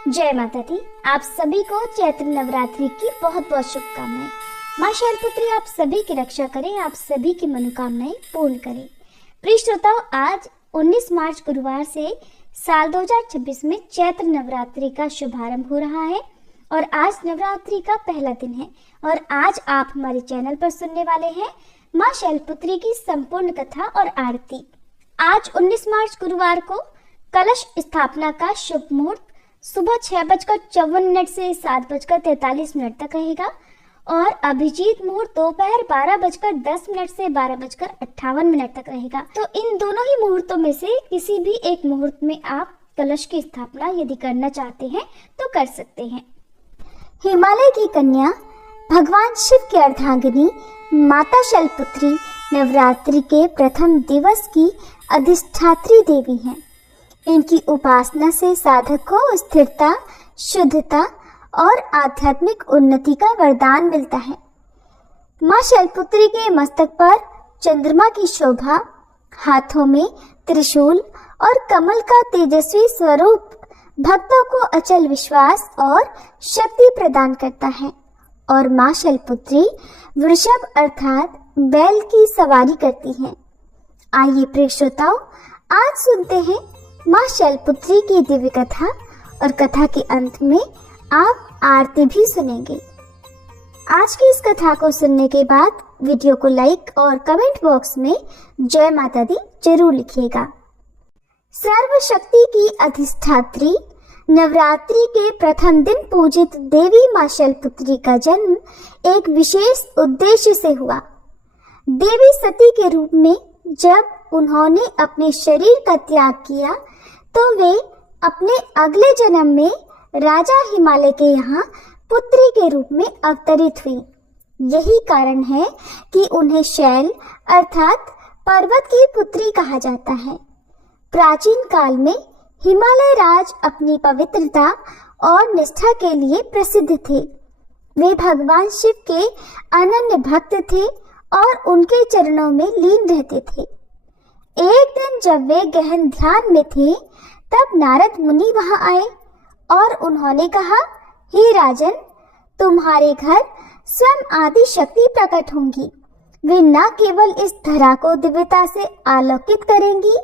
जय माता दी। आप सभी को चैत्र नवरात्रि की बहुत बहुत शुभकामनाएं। माँ शैलपुत्री आप सभी की रक्षा करें, आप सभी की मनोकामनाएं पूर्ण करें। प्रिय श्रोताओ, आज 19 मार्च गुरुवार से साल 2026 में चैत्र नवरात्रि का शुभारंभ हो रहा है और आज नवरात्रि का पहला दिन है। और आज आप हमारे चैनल पर सुनने वाले हैं माँ शैलपुत्री की संपूर्ण कथा और आरती। आज 19 मार्च गुरुवार को कलश स्थापना का शुभ मुहूर्त सुबह 6:54 से 7:43 तक रहेगा और अभिजीत मुहूर्त दोपहर 12:10 से 12:58 तक रहेगा। तो इन दोनों ही मुहूर्तों में से किसी भी एक मुहूर्त में आप कलश की स्थापना यदि करना चाहते हैं तो कर सकते हैं। हिमालय की कन्या भगवान शिव की अर्धांगिनी माता शैलपुत्री नवरात्रि के प्रथम दिवस की अधिष्ठात्री देवी हैं। इनकी उपासना से साधक को स्थिरता, शुद्धता और आध्यात्मिक उन्नति का वरदान मिलता है। मां शैलपुत्री के मस्तक पर चंद्रमा की शोभा, हाथों में त्रिशूल और कमल का तेजस्वी स्वरूप भक्तों को अचल विश्वास और शक्ति प्रदान करता है। और मां शैलपुत्री वृषभ अर्थात बैल की सवारी करती हैं। आइए प्रिय श्रोताओं, आज सुनते हैं माँ शैलपुत्री की दिव्य कथा और कथा के अंत में आप आरती भी सुनेंगे। आज की इस कथा को सुनने के बाद वीडियो को लाइक और कमेंट बॉक्स में जय माता दी जरूर लिखिएगा। सर्वशक्ति की अधिष्ठात्री नवरात्रि के प्रथम दिन पूजित देवी माँ शैलपुत्री का जन्म एक विशेष उद्देश्य से हुआ। देवी सती के रूप में जब उन्होंने अपने शरीर का त्याग किया तो वे अपने अगले जन्म में राजा हिमालय के यहाँ पुत्री के रूप में अवतरित हुई। यही कारण है कि उन्हें शैल अर्थात पर्वत की पुत्री कहा जाता है। प्राचीन काल में हिमालय राज अपनी पवित्रता और निष्ठा के लिए प्रसिद्ध थे। वे भगवान शिव के अनन्य भक्त थे और उनके चरणों में लीन रहते थे। एक दिन जब वे गहन ध्यान में थे तब नारद मुनि वहां आए और उन्होंने कहा, हे राजन, तुम्हारे घर स्वयं आदि शक्ति प्रकट होंगी। वे न केवल इस धरा को दिव्यता से आलोकित करेंगी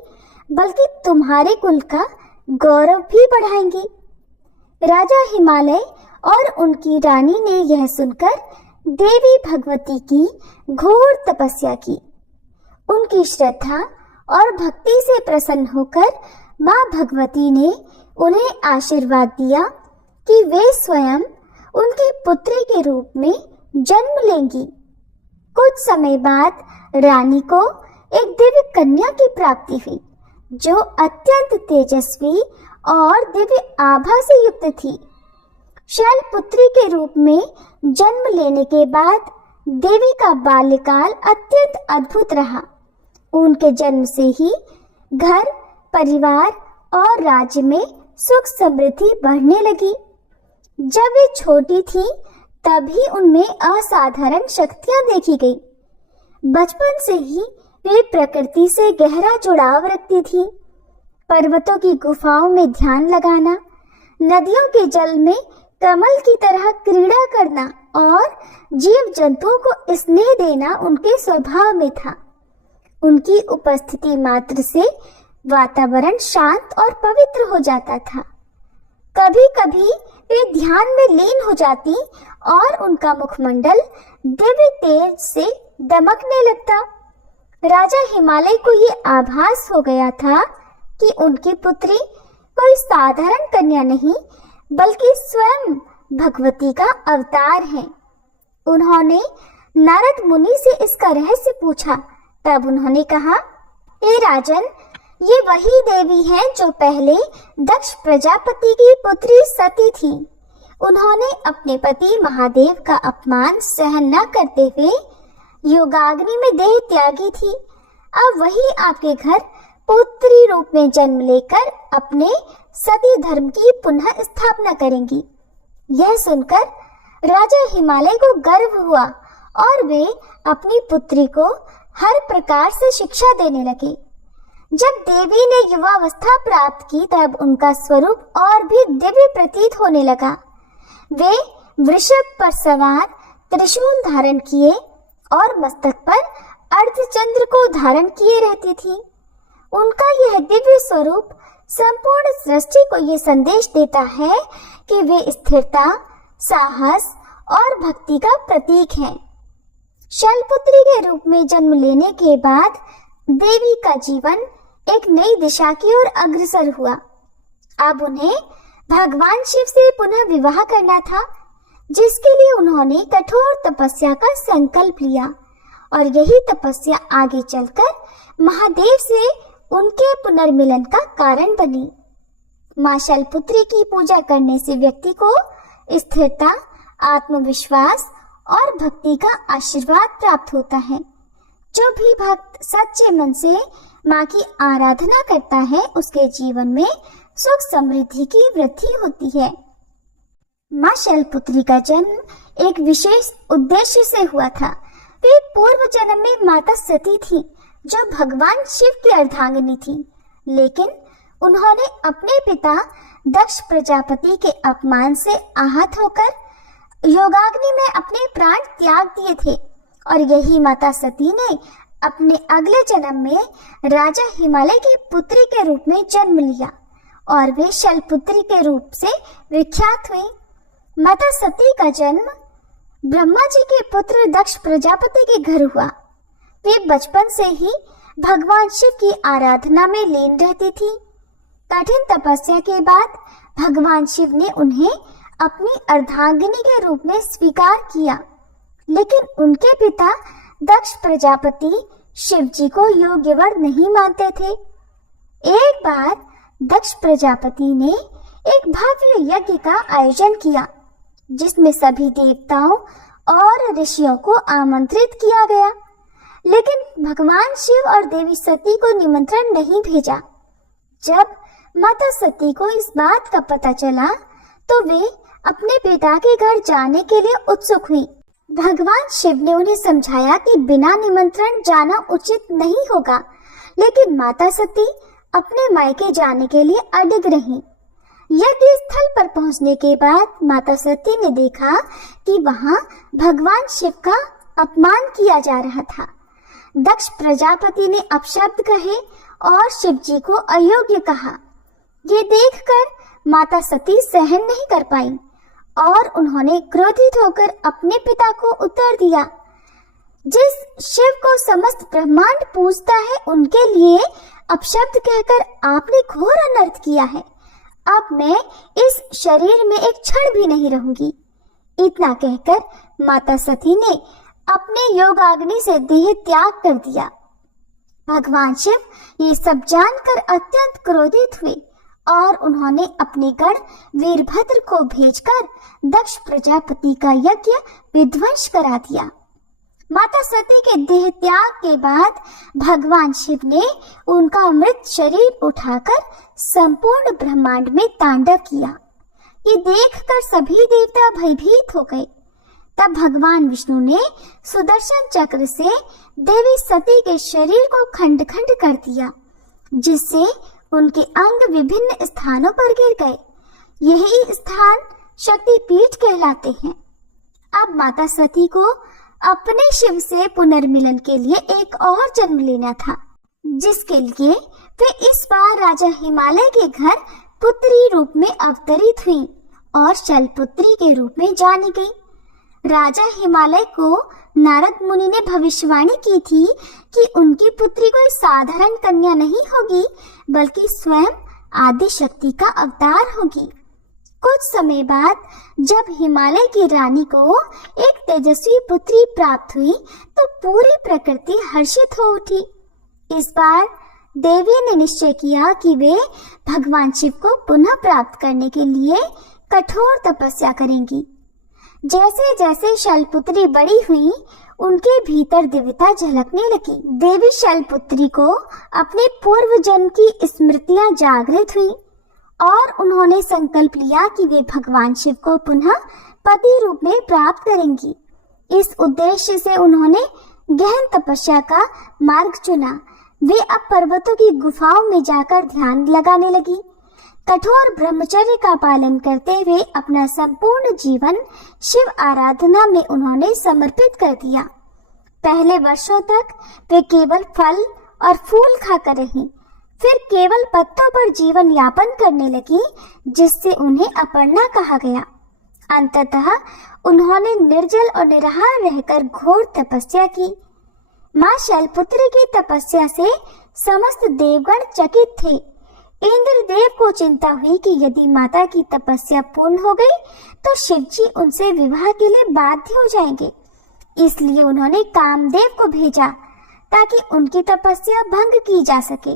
बल्कि तुम्हारे कुल का गौरव भी बढ़ाएंगी। राजा हिमालय और उनकी रानी ने यह सुनकर देवी भगवती की घोर तपस्या की। उनकी श्रद्धा और भक्ति से प्रसन्न होकर माँ भगवती ने उन्हें आशीर्वाद दिया कि वे स्वयं उनकी पुत्री के रूप में जन्म लेंगी। कुछ समय बाद रानी को एक दिव्य कन्या की प्राप्ति हुई जो अत्यंत तेजस्वी और दिव्य आभा से युक्त थी। शैलपुत्री के रूप में जन्म लेने के बाद देवी का बाल्यकाल अत्यंत अद्भुत रहा। उनके जन्म से ही घर, परिवार और राज्य में सुख समृद्धि बढ़ने लगी। जब वे छोटी थी तभी उनमें असाधारण शक्तियां देखी गई। बचपन से ही वे प्रकृति से गहरा जुड़ाव रखती थी। पर्वतों की गुफाओं में ध्यान लगाना, नदियों के जल में कमल की तरह क्रीड़ा करना और जीव जंतुओं को स्नेह देना उनके स्वभाव में था। उनकी उपस्थिति मात्र से वातावरण शांत और पवित्र हो जाता था। कभी कभी वे ध्यान में लीन हो जाती और उनका मुखमंडल दिव्य तेज से दमकने लगता। राजा हिमालय को ये आभास हो गया था कि उनकी पुत्री कोई साधारण कन्या नहीं बल्कि स्वयं भगवती का अवतार है। उन्होंने नारद मुनि से इसका रहस्य पूछा। तब उन्होंने कहा, हे राजन, ये वही देवी है जो पहले दक्ष प्रजापति की पुत्री सती थी। उन्होंने अपने पति महादेव का अपमान सहन न करते हुए योगाग्नि में देह त्यागी थी। अब वही आपके घर पुत्री रूप में जन्म लेकर अपने सती धर्म की पुनः स्थापना करेंगी। यह सुनकर राजा हिमालय को गर्व हुआ और वे अपनी पुत्री को हर प्रकार से शिक्षा देने लगे। जब देवी ने युवावस्था प्राप्त की तब उनका स्वरूप और भी दिव्य प्रतीत होने लगा। वे वृषभ पर सवार, त्रिशूल धारण किए और मस्तक पर अर्धचंद्र को धारण किए रहती थी। उनका यह दिव्य स्वरूप संपूर्ण सृष्टि को ये संदेश देता है कि वे स्थिरता, साहस और भक्ति का प्रतीक हैं। शैलपुत्री के रूप में जन्म लेने के बाद देवी का जीवन एक नई दिशा की ओर अग्रसर हुआ। अब उन्हें भगवान शिव से पुनः विवाह करना था, जिसके लिए उन्होंने कठोर तपस्या का संकल्प लिया और यही तपस्या आगे चलकर महादेव से उनके पुनर्मिलन का कारण बनी। मां शैलपुत्री की पूजा करने से व्यक्ति को स्थिरता, आत्मविश्वास और भक्ति का आशीर्वाद प्राप्त होता है। जो भी भक्त सच्चे मन से मां की आराधना करता है, उसके जीवन में सुख समृद्धि की वृद्धि होती है। मां शैलपुत्री का जन्म एक विशेष उद्देश्य से हुआ था। वे पूर्व जन्म में माता सती थी, जो भगवान शिव की अर्धांगिनी थी, लेकिन उन्होंने अपने पिता दक्ष प्रजापति के अपमान से आहत होकर योगाग्नि में अपने प्राण त्याग दिए थे और यही माता सती ने अपने अगले जन्म में राजा हिमालय की पुत्री के रूप में जन्म लिया और वे शैलपुत्री के रूप से विख्यात हुई। माता सती का जन्म ब्रह्मा जी के पुत्र दक्ष प्रजापति के घर हुआ। वे बचपन से ही भगवान शिव की आराधना में लीन रहती थी। कठिन तपस्या के बाद भगवान शिव ने उन्हें अपनी अर्धांगिनी के रूप में स्वीकार किया, लेकिन उनके पिता दक्ष प्रजापति शिव जी को योग्य वर नहीं मानते थे। एक बार दक्ष प्रजापति ने एक भव्य यज्ञ का आयोजन किया, जिसमें सभी देवताओं और ऋषियों को आमंत्रित किया गया, लेकिन भगवान शिव और देवी सती को निमंत्रण नहीं भेजा। जब माता सती को इस बात का पता चला तो वे अपने पिता के घर जाने के लिए उत्सुक हुई। भगवान शिव ने उन्हें समझाया कि बिना निमंत्रण जाना उचित नहीं होगा, लेकिन माता सती अपने मायके जाने के लिए अडिग रहीं। यज्ञ स्थल पर पहुंचने के बाद माता सती ने देखा कि वहां भगवान शिव का अपमान किया जा रहा था। दक्ष प्रजापति ने अपशब्द कहे और शिव जी को अयोग्य कहा। ये देखकर माता सती सहन नहीं कर पाई और उन्होंने क्रोधित होकर अपने पिता को उत्तर दिया, जिस शिव को समस्त ब्रह्मांड पूजता है उनके लिए अपशब्द कहकर आपने घोर अनर्थ किया है। अब मैं इस शरीर में एक क्षण भी नहीं रहूंगी। इतना कहकर माता सती ने अपने योगाग्नि से देह त्याग कर दिया। भगवान शिव ये सब जानकर अत्यंत क्रोधित हुए और उन्होंने अपने गण वीरभद्र को भेजकर दक्ष प्रजापति का यज्ञ विध्वंस करा दिया। माता सती के देह त्याग के बाद भगवान शिव ने उनका मृत शरीर उठाकर संपूर्ण ब्रह्मांड में तांडव किया। ये देखकर सभी देवता भयभीत हो गए। तब भगवान विष्णु ने सुदर्शन चक्र से देवी सती के शरीर को खंड खंड कर दिया, जिससे उनके अंग विभिन्न स्थानों पर गिर गए। यही स्थान शक्तिपीठ कहलाते हैं। अब माता सती को अपने शिव से पुनर्मिलन के लिए एक और जन्म लेना था, जिसके लिए वे इस बार राजा हिमालय के घर पुत्री रूप में अवतरित हुई और शैलपुत्री के रूप में जानी गई। राजा हिमालय को नारद मुनि ने भविष्यवाणी की थी कि उनकी पुत्री कोई साधारण कन्या नहीं होगी, बल्कि स्वयं आदि शक्ति का अवतार होगी। कुछ समय बाद जब हिमालय की रानी को एक तेजस्वी पुत्री प्राप्त हुई तो पूरी प्रकृति हर्षित हो उठी। इस बार देवी ने निश्चय किया कि वे भगवान शिव को पुनः प्राप्त करने के लिए कठोर तपस्या करेंगी। जैसे जैसे शैलपुत्री बड़ी हुई, उनके भीतर दिव्यता झलकने लगी। देवी शैलपुत्री को अपने पूर्व जन्म की स्मृतियां जागृत हुई और उन्होंने संकल्प लिया कि वे भगवान शिव को पुनः पति रूप में प्राप्त करेंगी। इस उद्देश्य से उन्होंने गहन तपस्या का मार्ग चुना। वे अब पर्वतों की गुफाओं में जाकर ध्यान लगाने लगी। कठोर ब्रह्मचर्य का पालन करते हुए अपना संपूर्ण जीवन शिव आराधना में उन्होंने समर्पित कर दिया। पहले वर्षों तक वे केवल फल और फूल खाकर रहीं, फिर केवल पत्तों पर जीवन यापन करने लगी, जिससे उन्हें अपर्णा कहा गया। अंततः उन्होंने निर्जल और निराहार रहकर घोर तपस्या की। मां शैलपुत्री की तपस्या से समस्त देवगण चकित थे। इंद्र देव को चिंता हुई कि यदि माता की तपस्या पूर्ण हो गई तो शिवजी उनसे विवाह के लिए बाध्य हो जाएंगे। इसलिए उन्होंने कामदेव को भेजा ताकि उनकी तपस्या भंग की जा सके।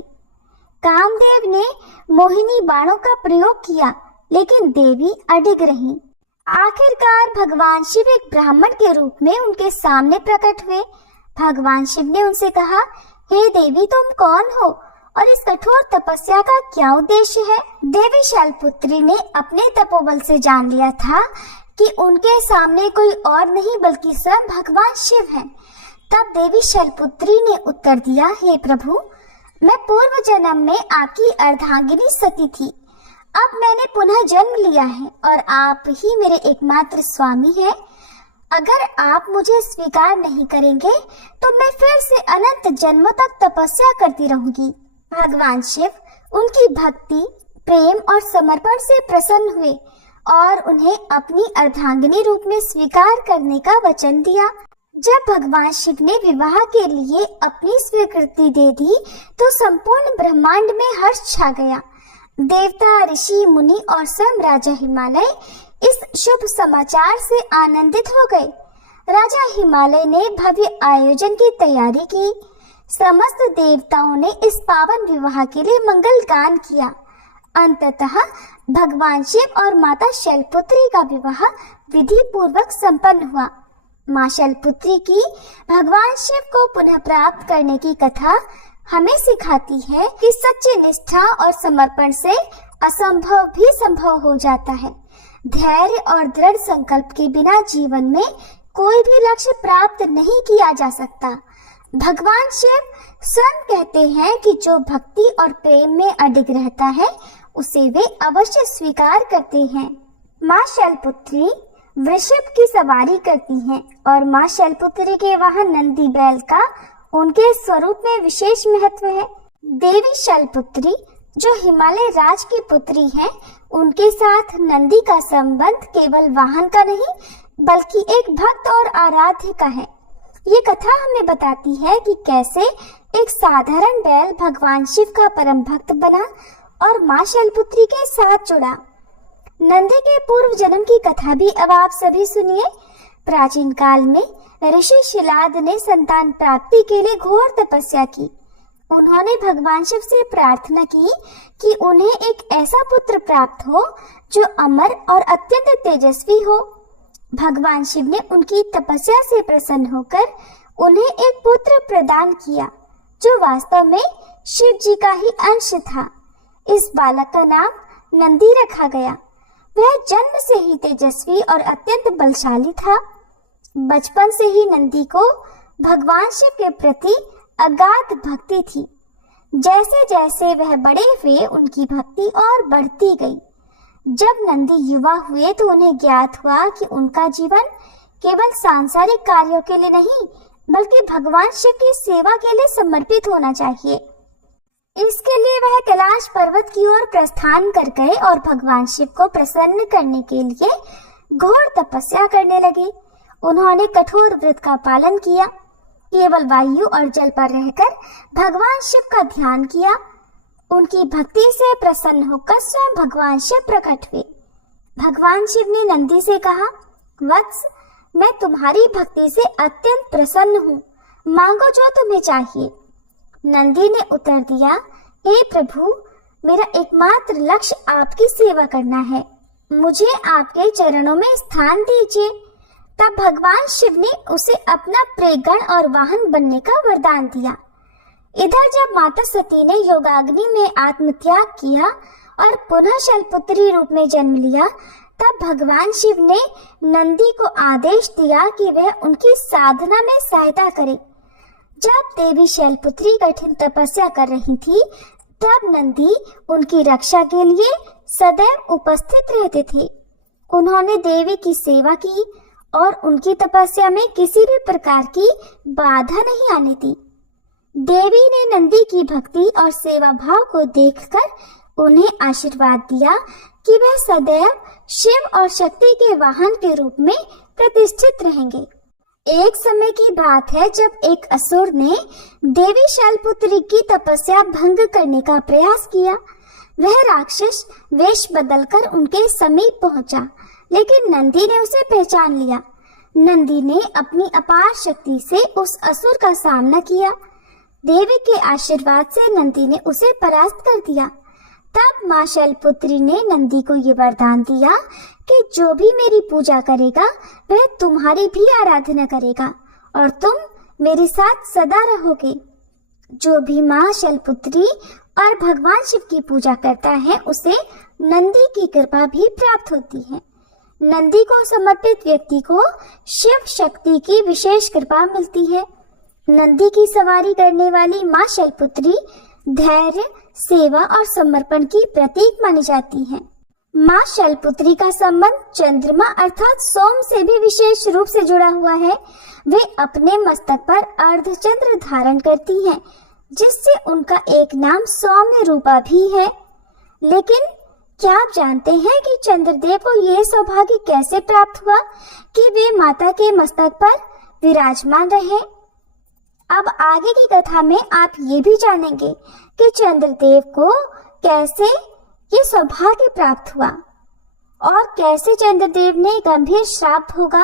कामदेव ने मोहिनी बाणों का प्रयोग किया, लेकिन देवी अडिग रहीं। आखिरकार भगवान शिव एक ब्राह्मण के रूप में उनके सामने प्रकट हुए। भगवान शिव ने उनसे कहा, हे देवी, तुम कौन हो और इस कठोर तपस्या का क्या उद्देश्य है? देवी शैलपुत्री ने अपने तपोबल से जान लिया था कि उनके सामने कोई और नहीं बल्कि स्वयं भगवान शिव हैं। तब देवी शैलपुत्री ने उत्तर दिया, हे प्रभु, मैं पूर्व जन्म में आपकी अर्धांगिनी सती थी। अब मैंने पुनः जन्म लिया है और आप ही मेरे एकमात्र स्वामी हैं। अगर आप मुझे स्वीकार नहीं करेंगे तो मैं फिर से अनंत जन्मों तक तपस्या करती रहूंगी। भगवान शिव उनकी भक्ति, प्रेम और समर्पण से प्रसन्न हुए और उन्हें अपनी अर्धांगिनी रूप में स्वीकार करने का वचन दिया। जब भगवान शिव ने विवाह के लिए अपनी स्वीकृति दे दी तो संपूर्ण ब्रह्मांड में हर्ष छा गया। देवता, ऋषि, मुनि और स्वयं राजा हिमालय इस शुभ समाचार से आनंदित हो गए। राजा हिमालय ने भव्य आयोजन की तैयारी की। समस्त देवताओं ने इस पावन विवाह के लिए मंगल गान किया। अंततः भगवान शिव और माता शैलपुत्री का विवाह विधि पूर्वक संपन्न हुआ। मां शैलपुत्री की भगवान शिव को पुनः प्राप्त करने की कथा हमें सिखाती है कि सच्ची निष्ठा और समर्पण से असंभव भी संभव हो जाता है। धैर्य और दृढ़ संकल्प के बिना जीवन में कोई भी लक्ष्य प्राप्त नहीं किया जा सकता। भगवान शिव स्वयं कहते हैं कि जो भक्ति और प्रेम में अडिग रहता है उसे वे अवश्य स्वीकार करते हैं। मां शैलपुत्री वृषभ की सवारी करती हैं और मां शैलपुत्री के वाहन नंदी बैल का उनके स्वरूप में विशेष महत्व है। देवी शैलपुत्री जो हिमालय राज की पुत्री हैं, उनके साथ नंदी का संबंध केवल वाहन का नहीं बल्कि एक भक्त और आराध्य का है। ये कथा हमें बताती है कि कैसे एक साधारण बैल भगवान शिव का परम भक्त बना और मां शैलपुत्री के साथ जुड़ा। नंदी के पूर्व जन्म की कथा भी अब आप सभी सुनिए। प्राचीन काल में ऋषि शिलाद ने संतान प्राप्ति के लिए घोर तपस्या की। उन्होंने भगवान शिव से प्रार्थना की कि उन्हें एक ऐसा पुत्र प्राप्त हो जो अमर और अत्यंत तेजस्वी हो। भगवान शिव ने उनकी तपस्या से प्रसन्न होकर उन्हें एक पुत्र प्रदान किया जो वास्तव में शिव जी का ही अंश था। इस बालक का नाम नंदी रखा गया। वह जन्म से ही तेजस्वी और अत्यंत बलशाली था। बचपन से ही नंदी को भगवान शिव के प्रति अगाध भक्ति थी। जैसे जैसे वह बड़े हुए उनकी भक्ति और बढ़ती गई। जब नंदी युवा हुए तो उन्हें ज्ञात हुआ कि उनका जीवन केवल सांसारिक कार्यों के लिए नहीं बल्कि भगवान शिव की सेवा के लिए समर्पित होना चाहिए। इसके लिए वह कैलाश पर्वत की ओर प्रस्थान कर गए और भगवान शिव को प्रसन्न करने के लिए घोर तपस्या करने लगे। उन्होंने कठोर व्रत का पालन किया, केवल वायु और जल पर रहकर भगवान शिव का ध्यान किया। उनकी भक्ति से प्रसन्न होकर स्वयं भगवान शिव प्रकट हुए। भगवान शिव ने नंदी से कहा, वत्स, मैं तुम्हारी भक्ति से अत्यंत प्रसन्न हूँ, मांगो जो तुम्हें चाहिए। नंदी ने उत्तर दिया, हे प्रभु, मेरा एकमात्र लक्ष्य आपकी सेवा करना है। मुझे आपके चरणों में स्थान दीजिए। तब भगवान शिव ने उसे अपना प्रेगण और वाहन बनने का वरदान दिया। इधर जब माता सती ने योगाग्नि में आत्मत्याग किया और पुनः शैलपुत्री रूप में जन्म लिया, तब भगवान शिव ने नंदी को आदेश दिया कि वह उनकी साधना में सहायता करे। जब देवी शैलपुत्री कठिन तपस्या कर रही थी, तब नंदी उनकी रक्षा के लिए सदैव उपस्थित रहते थे। उन्होंने देवी की सेवा की और उनकी तपस्या में किसी भी प्रकार की बाधा नहीं आने दी। देवी ने नंदी की भक्ति और सेवा भाव को देखकर उन्हें आशीर्वाद दिया कि वह सदैव शिव और शक्ति के वाहन के रूप में प्रतिष्ठित रहेंगे। एक समय की बात है जब एक असुर ने देवी शैलपुत्री की तपस्या भंग करने का प्रयास किया। वह राक्षस वेश बदलकर उनके समीप पहुंचा, लेकिन नंदी ने उसे पहचान लिया। नंदी ने अपनी अपार शक्ति से उस असुर का सामना किया। देवी के आशीर्वाद से नंदी ने उसे परास्त कर दिया। तब माँ शैलपुत्री ने नंदी को ये वरदान दिया कि जो भी मेरी पूजा करेगा वह तुम्हारी भी आराधना करेगा और तुम मेरे साथ सदा रहोगे। जो भी माँ शैलपुत्री और भगवान शिव की पूजा करता है उसे नंदी की कृपा भी प्राप्त होती है। नंदी को समर्पित व्यक्ति को शिव शक्ति की विशेष कृपा मिलती है। नंदी की सवारी करने वाली माँ शैलपुत्री धैर्य, सेवा और समर्पण की प्रतीक मानी जाती है। माँ शैलपुत्री का संबंध चंद्रमा अर्थात सोम से भी विशेष रूप से जुड़ा हुआ है। वे अपने मस्तक पर अर्धचंद्र धारण करती हैं, जिससे उनका एक नाम सौम्य रूपा भी है। लेकिन क्या आप जानते हैं कि चंद्रदेव को यह सौभाग्य कैसे प्राप्त हुआ कि वे माता के मस्तक पर विराजमान रहे? अब आगे की कथा में आप ये भी जानेंगे कि चंद्रदेव को कैसे ये सौभाग्य प्राप्त हुआ और कैसे चंद्रदेव ने गंभीर श्राप भोगा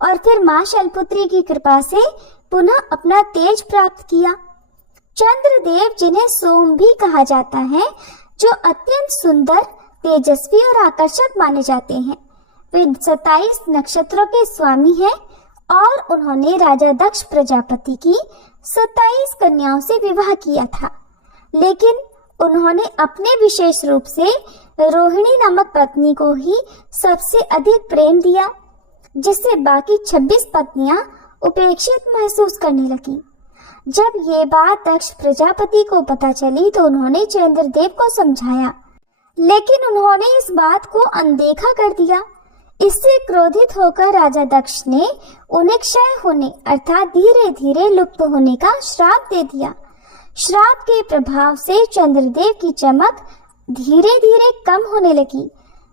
और फिर माँ शैलपुत्री की कृपा से पुनः अपना तेज प्राप्त किया। चंद्रदेव, जिन्हें सोम भी कहा जाता है, जो अत्यंत सुंदर, तेजस्वी और आकर्षक माने जाते हैं, वे 27 नक्षत्रों के स्वामी हैं और उन्होंने राजा दक्ष प्रजापति की 27 कन्याओं से विवाह किया था। लेकिन उन्होंने अपने विशेष रूप से रोहिणी नामक पत्नी को ही सबसे अधिक प्रेम दिया, जिससे बाकी 26 पत्नियां उपेक्षित महसूस करने लगी। जब ये बात दक्ष प्रजापति को पता चली तो उन्होंने चंद्रदेव को समझाया, लेकिन उन्होंने इस बात को अनदेखा कर दिया। इससे क्रोधित होकर राजा दक्ष ने उन्हें क्षय होने अर्थात धीरे धीरे लुप्त होने का श्राप दे दिया। श्राप के प्रभाव से चंद्रदेव की चमक धीरे धीरे कम होने लगी,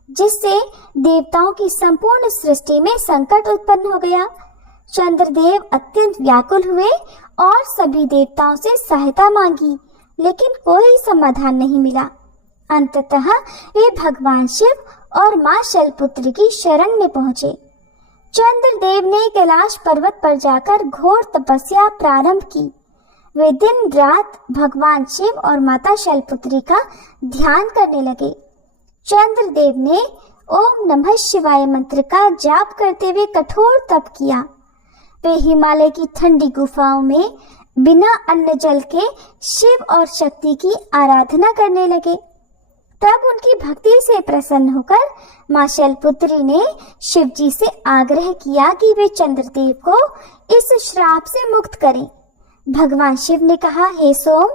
जिससे देवताओं की संपूर्ण सृष्टि में संकट उत्पन्न हो गया। चंद्रदेव अत्यंत व्याकुल हुए और सभी देवताओं से सहायता मांगी, लेकिन कोई समाधान नहीं मिला। अंततः वे भगवान शिव और माँ शैलपुत्री की शरण में पहुंचे। चंद्रदेव ने कैलाश पर्वत पर जाकर घोर तपस्या प्रारंभ की। वे दिन रात भगवान शिव और माता शैलपुत्री का ध्यान करने लगे। चंद्रदेव ने ओम नमः शिवाय मंत्र का जाप करते हुए कठोर तप किया। वे हिमालय की ठंडी गुफाओं में बिना अन्न जल के शिव और शक्ति की आराधना करने लगे। तब उनकी भक्ति से प्रसन्न होकर माँ शैलपुत्री ने शिव जी से आग्रह किया कि वे चंद्रदेव को इस श्राप से मुक्त करें। भगवान शिव ने कहा, हे सोम,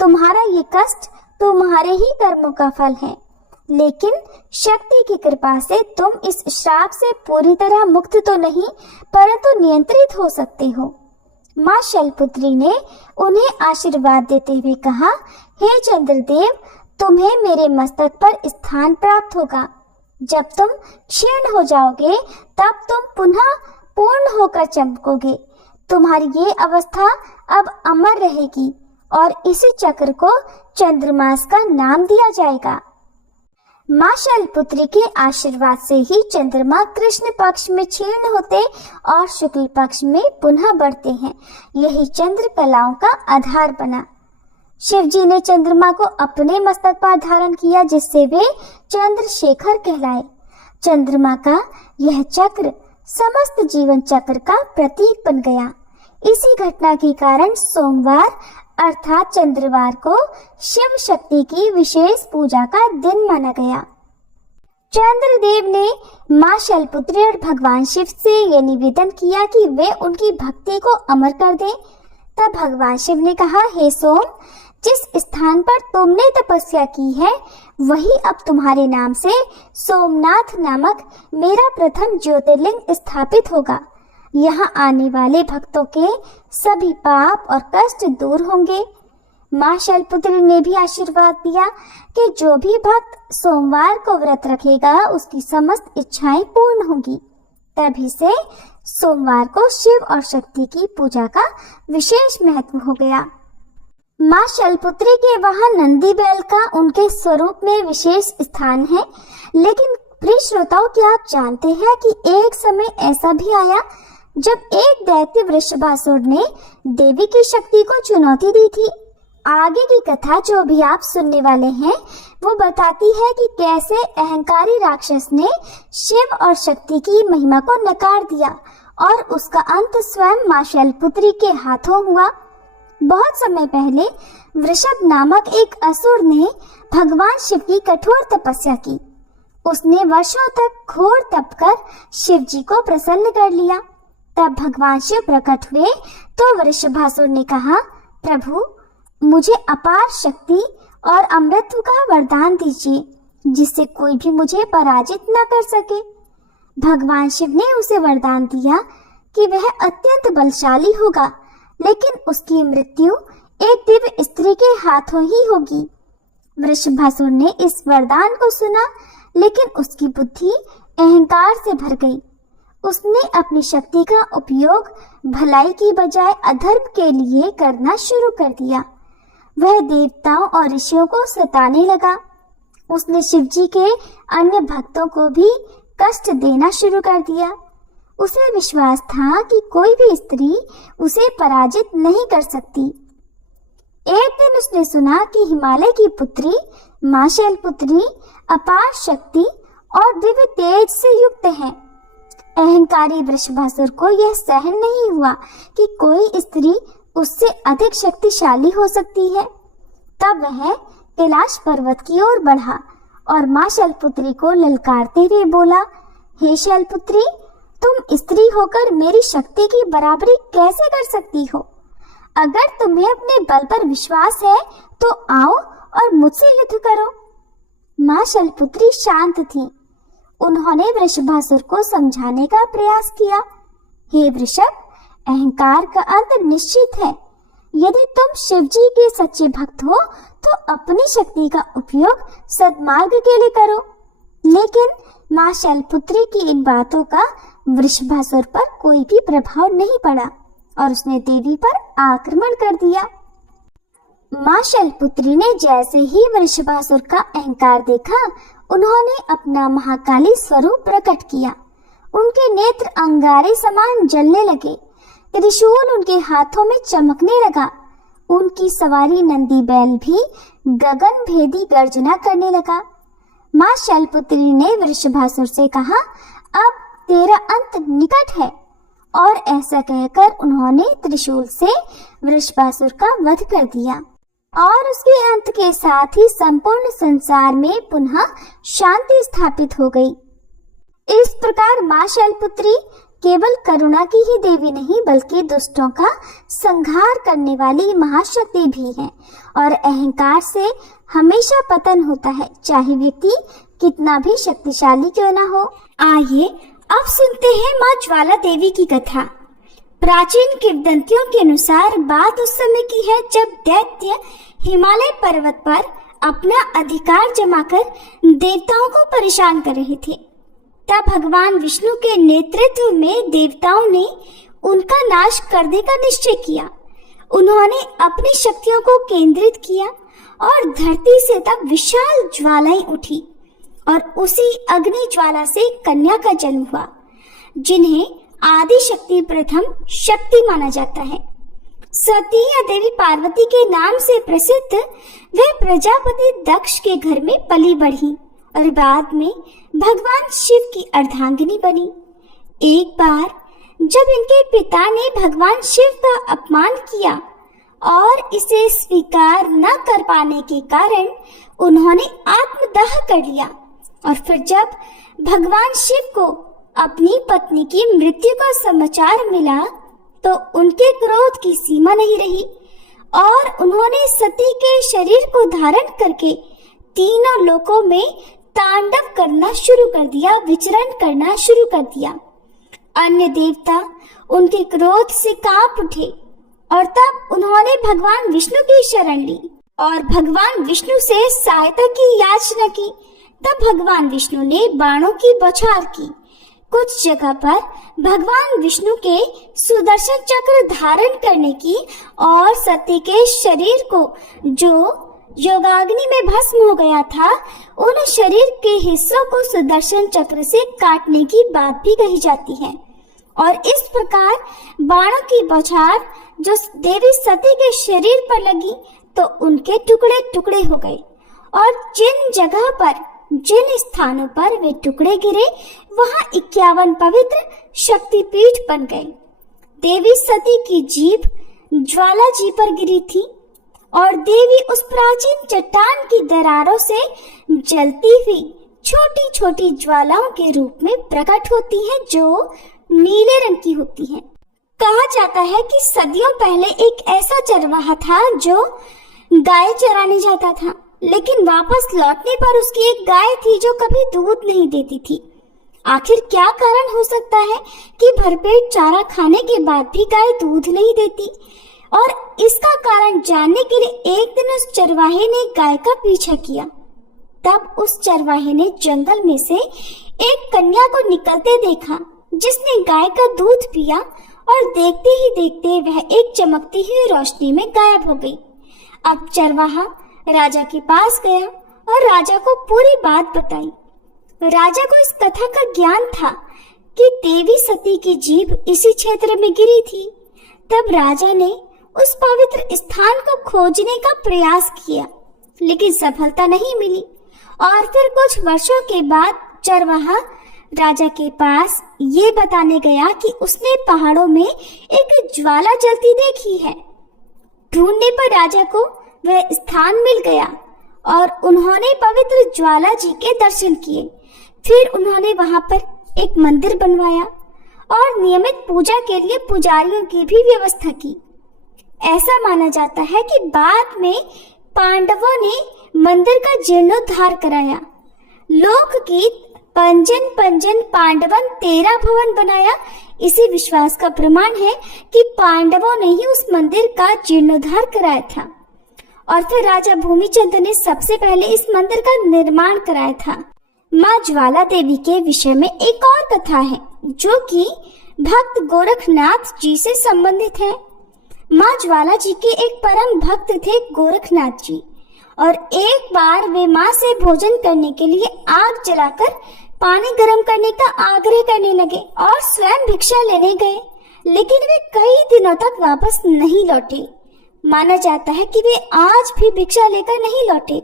तुम्हारा ये कष्ट तुम्हारे ही कर्मों का फल है, लेकिन शक्ति की कृपा से तुम इस श्राप से पूरी तरह मुक्त तो नहीं, परंतु नियंत्रित हो सकते हो। माँ शैलपुत्री ने उन्हें आशीर्वाद देते हुए कहा, हे चंद्रदेव, तुम्हें मेरे मस्तक पर स्थान प्राप्त होगा। जब तुम क्षीण हो जाओगे तब तुम पुनः पूर्ण होकर चमकोगे। तुम्हारी ये अवस्था अब अमर रहेगी और इसी चक्र को चंद्रमास का नाम दिया जाएगा। माँ शैलपुत्री के आशीर्वाद से ही चंद्रमा कृष्ण पक्ष में क्षीण होते और शुक्ल पक्ष में पुनः बढ़ते हैं। यही चंद्र कलाओं का आधार बना। शिव जी ने चंद्रमा को अपने मस्तक पर धारण किया, जिससे वे चंद्रशेखर कहलाए। चंद्रमा का यह चक्र समस्त जीवन चक्र का प्रतीक बन गया। इसी घटना के कारण सोमवार अर्थात चंद्रवार को शिव शक्ति की विशेष पूजा का दिन माना गया। चंद्रदेव ने माँ शैलपुत्री और भगवान शिव से यह निवेदन किया कि वे उनकी भक्ति को अमर कर दें। तब भगवान शिव ने कहा, हे सोम, जिस स्थान पर तुमने तपस्या की है वही अब तुम्हारे नाम से सोमनाथ नामक मेरा प्रथम ज्योतिर्लिंग स्थापित होगा। यहाँ आने वाले भक्तों के सभी पाप और कष्ट दूर होंगे। माँ शैलपुत्री ने भी आशीर्वाद दिया कि जो भी भक्त सोमवार को व्रत रखेगा उसकी समस्त इच्छाएं पूर्ण होंगी। तभी से सोमवार को शिव और शक्ति की पूजा का विशेष महत्व हो गया। माँ शैलपुत्री के वहाँ नंदी बैल का उनके स्वरूप में विशेष स्थान है। लेकिन प्रिय श्रोताओं, क्या आप जानते हैं कि एक समय ऐसा भी आया जब एक दैत्य वृषभासुर ने देवी की शक्ति को चुनौती दी थी। आगे की कथा जो भी आप सुनने वाले हैं वो बताती है कि कैसे अहंकारी राक्षस ने शिव और शक्ति की महिमा को नकार दिया और उसका अंत स्वयं माँ शैलपुत्री के हाथों हुआ। बहुत समय पहले वृषभ नामक एक असुर ने भगवान शिव की कठोर तपस्या की। उसने वर्षों तक घोर तप कर शिव जी को प्रसन्न कर लिया। तब भगवान शिव प्रकट हुए तो वृषभासुर ने कहा, प्रभु, मुझे अपार शक्ति और अमृतत्व का वरदान दीजिए जिससे कोई भी मुझे पराजित न कर सके। भगवान शिव ने उसे वरदान दिया कि वह अत्यंत बलशाली होगा, लेकिन उसकी मृत्यु एक दिव्य स्त्री के हाथों ही होगी। वृषभासुर ने इस वरदान को सुना, लेकिन उसकी बुद्धि अहंकार से भर गई। उसने अपनी शक्ति का उपयोग भलाई की बजाय अधर्म के लिए करना शुरू कर दिया। वह देवताओं और ऋषियों को सताने लगा। उसने शिव जी के अन्य भक्तों को भी कष्ट देना शुरू कर दिया। उसे विश्वास था कि कोई भी स्त्री उसे पराजित नहीं कर सकती। एक दिन उसने सुना कि हिमालय की पुत्री माँ शैलपुत्री अपार शक्ति और दिव्य तेज से युक्त है। अहंकारी वृषभासुर को यह सहन नहीं हुआ कि कोई स्त्री उससे अधिक शक्तिशाली हो सकती है। तब वह कैलाश पर्वत की ओर बढ़ा और माँ शैलपुत्री को ललकारते हुए बोला, हे शैलपुत्री, तुम स्त्री होकर मेरी शक्ति की बराबरी कैसे कर सकती हो? अगर तुम्हें अपने बल पर विश्वास है तो आओ और मुझसे युद्ध करो। माँ शैलपुत्री शांत थी। उन्होंने वृषभासुर को समझाने का प्रयास किया, हे वृषभ, अहंकार का अंत निश्चित है। यदि तुम शिव जी के सच्चे भक्त हो तो अपनी शक्ति का उपयोग सद्मार्ग के लिए करो। लेकिन माँ शैलपुत्री की इन बातों का वृषभासुर पर कोई भी प्रभाव नहीं पड़ा और उसने देवी पर आक्रमण कर दिया। माँ शैलपुत्री ने जैसे ही वृषभासुर का अहंकार देखा, उन्होंने अपना महाकाली स्वरूप प्रकट किया। उनके नेत्र अंगारे समान जलने लगे। त्रिशूल उनके हाथों में चमकने लगा। उनकी सवारी नंदी बैल भी गगन भेदी गर्जना करने लगा। माँ शैलपुत्री ने वृषभासुर से कहा, अब तेरा अंत निकट है। और ऐसा कहकर उन्होंने त्रिशूल से वृषभासुर का वध कर दिया और उसके अंत के साथ ही संपूर्ण संसार में पुनः शांति स्थापित हो गई। इस प्रकार माँ शैलपुत्री केवल करुणा की ही देवी नहीं बल्कि दुष्टों का संहार करने वाली महाशक्ति भी है और अहंकार से हमेशा पतन होता है, चाहे व्यक्ति कितना भी शक्तिशाली क्यों ना हो। आइए अब सुनते हैं माँ ज्वाला देवी की कथा। प्राचीन किंवदंतियों के अनुसार बात उस समय की है जब दैत्य हिमालय पर्वत पर अपना अधिकार जमाकर देवताओं को परेशान कर रहे थे। तब भगवान विष्णु के नेतृत्व में देवताओं ने उनका नाश करने का निश्चय किया। उन्होंने अपनी शक्तियों को केंद्रित किया और धरती से तब विशाल ज्वालाएं उठी और उसी अग्नि ज्वाला से कन्या का जन्म हुआ, जिन्हें आदि शक्ति प्रथम शक्ति माना जाता है। सती या देवी पार्वती के नाम से प्रसिद्ध वे प्रजापति दक्ष के घर में पली बढ़ी और बाद में भगवान शिव की अर्धांगिनी बनी। एक बार जब इनके पिता ने भगवान शिव का अपमान किया और इसे स्वीकार न कर पाने के कारण उन्होंने आत्मदाह कर लिया और फिर जब भगवान शिव को अपनी पत्नी की मृत्यु का समाचार मिला तो उनके क्रोध की सीमा नहीं रही और उन्होंने सती के शरीर को धारण करके तीनों लोकों में तांडव करना शुरू कर दिया, विचरण करना शुरू कर दिया। अन्य देवता उनके क्रोध से कांप उठे और तब उन्होंने भगवान विष्णु की शरण ली और भगवान विष्णु से सहायता की याचना की। तब भगवान विष्णु ने बाणों की बौछार की। कुछ जगह पर भगवान विष्णु के सुदर्शन चक्र धारण करने की और सती के शरीर को, जो योगाग्नि में भस्म हो गया था, उन शरीर के हिस्सों को सुदर्शन चक्र से काटने की बात भी कही जाती है। और इस प्रकार बाणों की बौछार जो देवी सती के शरीर पर लगी तो उनके टुकड़े टुकड़े हो गए और जिन जगह पर, जिन स्थानों पर वे टुकड़े गिरे वहां 51 पवित्र शक्तिपीठ बन गए। देवी सती की जीभ ज्वाला जी पर गिरी थी और देवी उस प्राचीन चट्टान की दरारों से जलती हुई छोटी छोटी ज्वालाओं के रूप में प्रकट होती हैं, जो नीले रंग की होती हैं। कहा जाता है कि सदियों पहले एक ऐसा चरवाहा था जो गाय चराने जाता था, लेकिन वापस लौटने पर उसकी एक गाय थी जो कभी दूध नहीं देती थी। आखिर क्या कारण हो सकता है कि भरपेट चारा खाने के बाद भी गाय दूध नहीं देती? और इसका कारण जानने के लिए एक दिन उस चरवाहे ने गाय का पीछा किया। तब उस चरवाहे ने जंगल में से एक कन्या को निकलते देखा, जिसने गाय का दूध पिया और देखते ही देखते वह एक चमकती हुई रोशनी में गायब हो गई। अब चरवाहा राजा के पास गया और राजा को पूरी बात बताई। राजा को इस कथा का ज्ञान था कि देवी सती की जीभ इसी क्षेत्र में गिरी थी। तब राजा ने उस पवित्र स्थान को खोजने का प्रयास किया, लेकिन सफलता नहीं मिली। और फिर कुछ वर्षों के बाद चरवाहा राजा के पास ये बताने गया कि उसने पहाड़ों में एक ज्वाला जलती देखी है। ढूंढने पर राजा को वह स्थान मिल गया और उन्होंने पवित्र ज्वाला जी के दर्शन किए। फिर उन्होंने वहां पर एक मंदिर बनवाया और नियमित पूजा के लिए पुजारियों की भी व्यवस्था की। ऐसा माना जाता है कि बाद में पांडवों ने मंदिर का जीर्णोद्धार कराया। लोकगीत पंजन पंजन पांडवन 13 भवन बनाया, इसी विश्वास का प्रमाण है कि पांडवों ने ही उस मंदिर का जीर्णोद्धार कराया था। और फिर राजा भूमिचंद ने सबसे पहले इस मंदिर का निर्माण कराया था। माँ ज्वाला देवी के विषय में एक और कथा है जो कि भक्त गोरखनाथ जी से संबंधित है। माँ ज्वाला जी के एक परम भक्त थे गोरखनाथ जी, और एक बार वे माँ से भोजन करने के लिए आग जलाकर पानी गर्म करने का आग्रह करने लगे और स्वयं भिक्षा लेने गए, लेकिन वे कई दिनों तक वापस नहीं लौटे। माना जाता है कि वे आज भी भिक्षा लेकर नहीं लौटे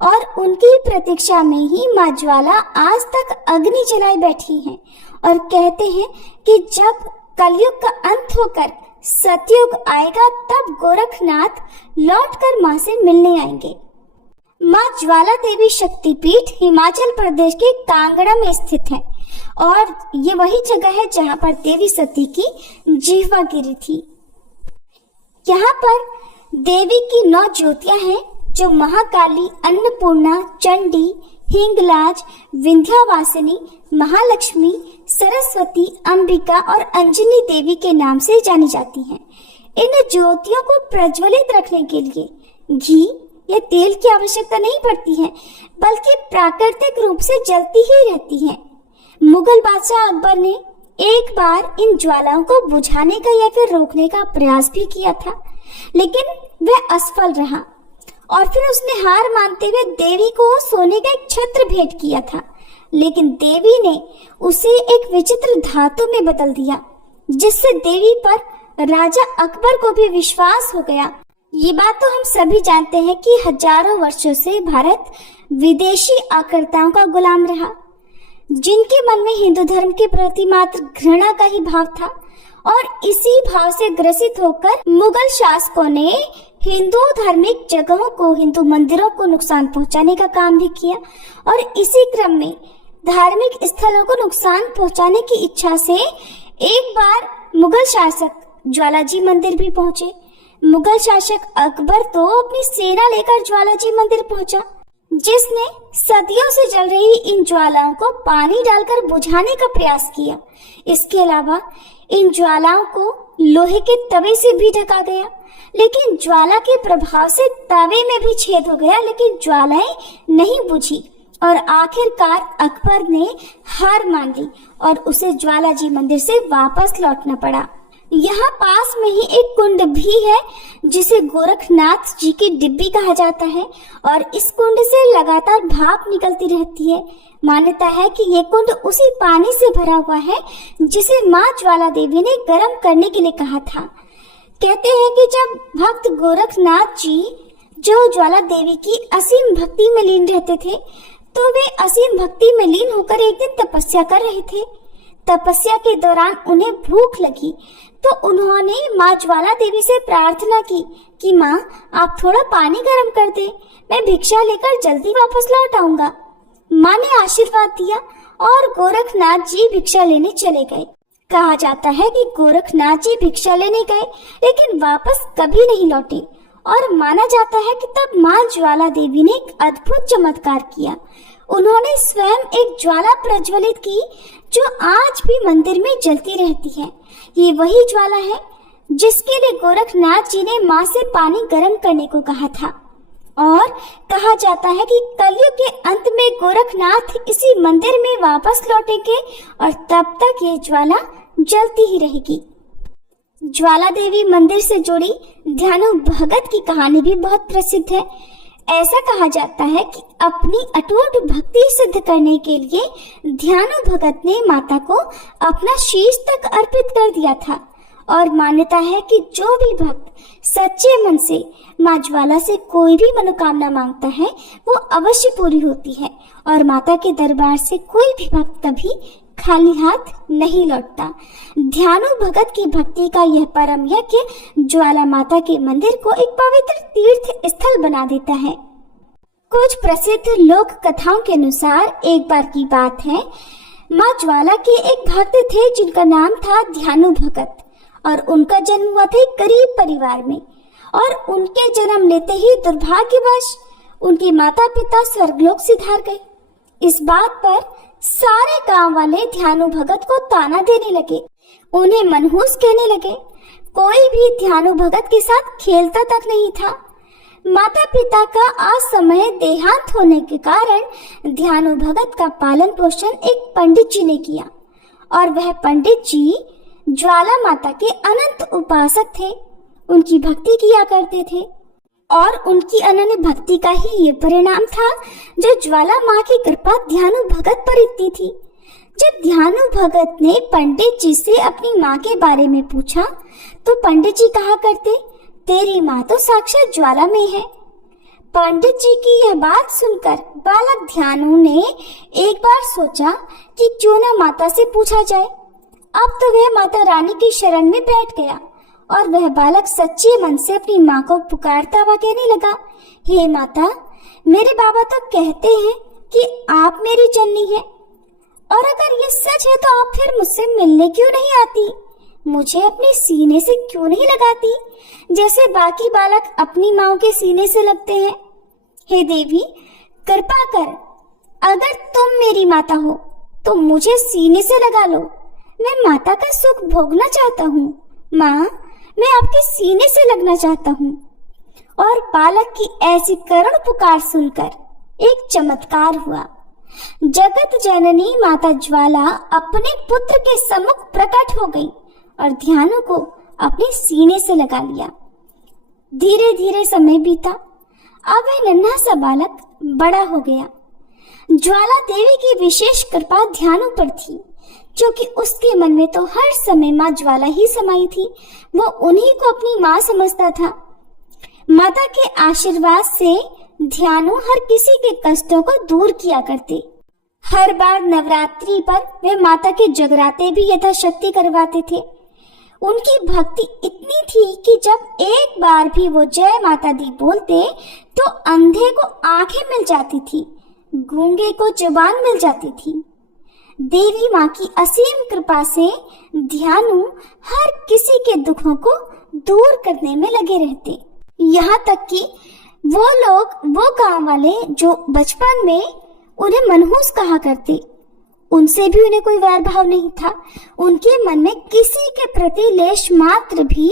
और उनकी प्रतीक्षा में ही माँ ज्वाला आज तक अग्नि जलाए बैठी हैं और कहते हैं कि जब कलयुग का अंत होकर सतयुग आएगा तब गोरखनाथ लौटकर माँ से मिलने आएंगे। माँ ज्वाला देवी शक्तिपीठ हिमाचल प्रदेश के कांगड़ा में स्थित है और ये वही जगह है जहाँ पर देवी सती की जीवा गिरी थी। यहाँ पर देवी की 9 ज्योतियां हैं जो महाकाली, अन्नपूर्णा, चंडी, हिंगलाज, विंध्यावासिनी, महालक्ष्मी, सरस्वती, अंबिका और अंजनी देवी के नाम से जानी जाती हैं। इन ज्योतियों को प्रज्वलित रखने के लिए घी या तेल की आवश्यकता नहीं पड़ती है, बल्कि प्राकृतिक रूप से जलती ही रहती हैं। मुगल बादशाह अकबर ने एक बार इन ज्वालाओं को बुझाने का या फिर रोकने का प्रयास भी किया था, लेकिन वह असफल रहा और फिर उसने हार मानते हुए देवी को सोने का एक छत्र भेंट किया था, लेकिन देवी ने उसे एक विचित्र धातु में बदल दिया, जिससे देवी पर राजा अकबर को भी विश्वास हो गया। ये बात तो हम सभी जानते हैं कि हजारों वर्षों से भारत विदेशी आक्रमणकारियों का गुलाम रहा, जिनके मन में हिंदू धर्म के प्रति मात्र घृणा का ही भाव था, और इसी भाव से ग्रसित होकर मुगल शासकों ने हिंदू धार्मिक जगहों को, हिंदू मंदिरों को नुकसान पहुंचाने का काम भी किया। और इसी क्रम में धार्मिक स्थलों को नुकसान पहुंचाने की इच्छा से एक बार मुगल शासक ज्वालाजी मंदिर भी पहुंचे। मुगल शासक अकबर तो अपनी सेना लेकर ज्वालाजी मंदिर पहुंचा, जिसने सदियों से जल रही इन ज्वालाओं को पानी डालकर बुझाने का प्रयास किया। इसके अलावा इन ज्वालाओं को लोहे के तवे से भी ढका गया, लेकिन ज्वाला के प्रभाव से तवे में भी छेद हो गया, लेकिन ज्वालाएं नहीं बुझी और आखिरकार अकबर ने हार मान ली और उसे ज्वालाजी मंदिर से वापस लौटना पड़ा। यहाँ पास में ही एक कुंड भी है जिसे गोरखनाथ जी की डिब्बी कहा जाता है और इस कुंड से लगातार भाप निकलती रहती है। मान्यता है कि ये कुंड उसी पानी से भरा हुआ है जिसे माँ ज्वाला देवी ने गर्म करने के लिए कहा था। कहते हैं कि जब भक्त गोरखनाथ जी जो ज्वाला देवी की असीम भक्ति में लीन रहते थे, तो वे असीम भक्ति में लीन होकर एक दिन तपस्या कर रहे थे। तपस्या के दौरान उन्हें भूख लगी, तो उन्होंने माँ ज्वाला देवी से प्रार्थना की कि माँ आप थोड़ा पानी गर्म कर दे, मैं भिक्षा लेकर जल्दी वापस लौट आऊंगा। माँ ने आशीर्वाद दिया और गोरखनाथ जी भिक्षा लेने चले गए। कहा जाता है कि गोरखनाथ जी भिक्षा लेने गए लेकिन वापस कभी नहीं लौटे और माना जाता है कि तब माँ ज्वाला देवी ने एक अद्भुत चमत्कार किया। उन्होंने स्वयं एक ज्वाला प्रज्वलित की जो आज भी मंदिर में जलती रहती है। ये वही ज्वाला है जिसके लिए गोरखनाथ जी ने माँ से पानी गर्म करने को कहा था और कहा जाता है कि कलयुग के अंत में गोरखनाथ इसी मंदिर में वापस लौटेंगे और तब तक ये ज्वाला जलती ही रहेगी। ज्वाला देवी मंदिर से जुड़ी ध्यानु भगत की कहानी भी बहुत प्रसिद्ध है। ऐसा कहा जाता है कि अपनी अटूट भक्ति सिद्ध करने के लिए ध्यानु भगत ने माता को अपना शीश तक अर्पित कर दिया था और मान्यता है कि जो भी भक्त सच्चे मन से माँ ज्वाला से कोई भी मनोकामना मांगता है वो अवश्य पूरी होती है और माता के दरबार से कोई भी भक्त कभी खाली हाथ नहीं लौटता। ध्यानु भगत की भक्ति का यह परम यज्ञ ज्वाला माता के मंदिर को एक पवित्र तीर्थ स्थल बना देता है। कुछ प्रसिद्ध लोक कथाओं के अनुसार एक बार की बात है, माँ ज्वाला के एक भक्त थे जिनका नाम था ध्यानु भगत और उनका जन्म हुआ था एक गरीब परिवार में और उनके जन्म लेते ही दुर्भाग्यवश उनके माता पिता स्वर्गलोक सिधार गए। इस बात पर सारे गांव वाले ध्यानु भगत को ताना देने लगे, उन्हें मनहूस कहने लगे। कोई भी ध्यानु भगत के साथ खेलता तक नहीं था। माता पिता का असमय देहांत होने के कारण ध्यानु भगत का पालन पोषण एक पंडित जी ने किया और वह पंडित जी ज्वाला माता के अनंत उपासक थे। उनकी भक्ति किया करते थे और उनकी अनन्य भक्ति का ही ये परिणाम था जो ज्वाला माँ की कृपा ध्यानु भगत पर इतनी थी। जब ध्यानु भगत ने पंडित जी से अपनी माँ के बारे में पूछा तो पंडित जी कहा करते, तेरी माँ तो साक्षात ज्वाला में है। पंडित जी की यह बात सुनकर बालक ध्यानु ने एक बार सोचा कि क्यों न माता से पूछा जाए। अब तो वह माता रानी की शरण में बैठ गया और वह बालक सच्चे मन से अपनी माँ को पुकारता हुआ कहने लगा, हे माता, मेरे बाबा तो कहते हैं कि आप मेरी जननी है और अगर ये सच है तो आप फिर मुझसे मिलने क्यों नहीं आती, मुझे अपने सीने से क्यों नहीं लगाती जैसे बाकी बालक अपनी माँ के सीने से लगते हैं। हे देवी, कृपा कर, अगर तुम मेरी माता हो तो मुझे सीने से लगा लो, मैं माता का सुख भोगना चाहता हूँ। माँ, मैं आपके सीने से लगना चाहता हूँ। और बालक की ऐसी करुण पुकार सुनकर एक चमत्कार हुआ। जगत जननी माता ज्वाला अपने पुत्र के सम्मुख प्रकट हो गई और ध्यानु को अपने सीने से लगा लिया। धीरे धीरे समय बीता। अब वह नन्हा सा बालक बड़ा हो गया। ज्वाला देवी की विशेष कृपा ध्यानु पर थी, क्योंकि उसके मन में तो हर समय माँ ज्वाला ही समाई थी। वो उन्हीं को अपनी माँ समझता था। माता के आशीर्वाद से ध्यानु हर किसी के कष्टों को दूर किया करते। हर बार नवरात्रि पर वे माता के जगराते भी यथाशक्ति करवाते थे। उनकी भक्ति इतनी थी कि जब एक बार भी वो जय माता दी बोलते तो अंधे को आंखें मिल जाती थी, गूंगे को जुबान मिल जाती थी। देवी माँ की असीम कृपा से ध्यानु हर किसी के दुखों को दूर करने में लगे रहते। यहाँ तक कि वो गांव वाले जो बचपन में उन्हें मनहूस कहा करते, उनसे भी उन्हें कोई वैर भाव नहीं था। उनके मन में किसी के प्रति लेश मात्र भी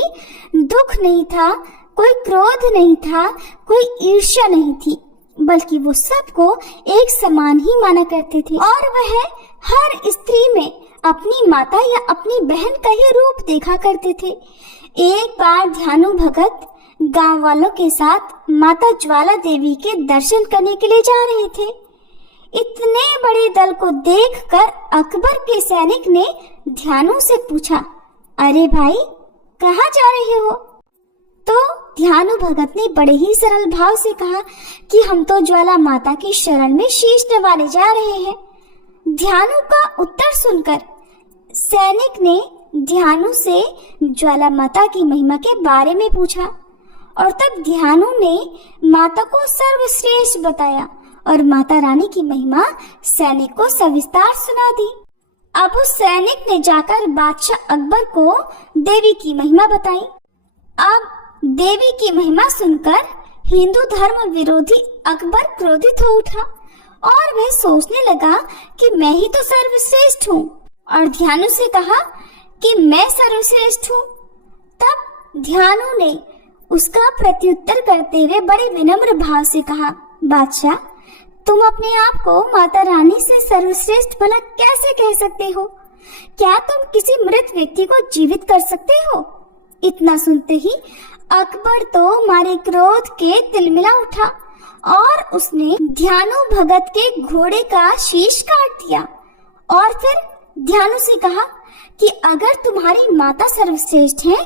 दुख नहीं था, कोई क्रोध नहीं था, कोई ईर्ष्या नहीं थी, बल्कि वो सबको एक समान ही माना करते थे। और वह हर स्त्री में अपनी माता या अपनी बहन का ही रूप देखा करते थे। एक बार ध्यानु भगत गांव वालों के साथ माता ज्वाला देवी के दर्शन करने के लिए जा रहे थे। इतने बड़े दल को देखकर अकबर के सैनिक ने ध्यानु से पूछा, अरे भाई कहाँ जा रहे हो? तो ध्यानु भगत ने बड़े ही सरल भाव से कहा कि हम तो ज्वाला माता की शरण में शीश नवाने जा रहे हैं। ध्यानु का उत्तर सुनकर सैनिक ने ध्यानु से ज्वाला माता की महिमा के बारे में पूछा और तब ध्यानु ने माता को सर्वश्रेष्ठ बताया और माता रानी की महिमा सैनिक को सविस्तार सुना दी। अब उस सैनिक ने जाकर बादशाह अकबर को देवी की महिमा बताई। अब देवी की महिमा सुनकर हिंदू धर्म विरोधी अकबर क्रोधित हो उठा और वह सोचने लगा कि मैं ही तो सर्वश्रेष्ठ हूँ, और ध्यानु से कहा कि मैं सर्वश्रेष्ठ हूँ। तब ध्यानु ने उसका प्रत्युत्तर करते हुए बड़े विनम्र भाव से कहा, बादशाह तुम अपने आप को माता रानी से सर्वश्रेष्ठ भला कैसे कह सकते हो? क्या तुम किसी मृत व्यक्ति को जीवित कर सकते हो? इतना सुनते ही अकबर तो मारे क्रोध के तिलमिला उठा और उसने ध्यानु भगत के घोड़े का शीश काट दिया और फिर ध्यानु से कहा कि अगर तुम्हारी माता सर्वश्रेष्ठ है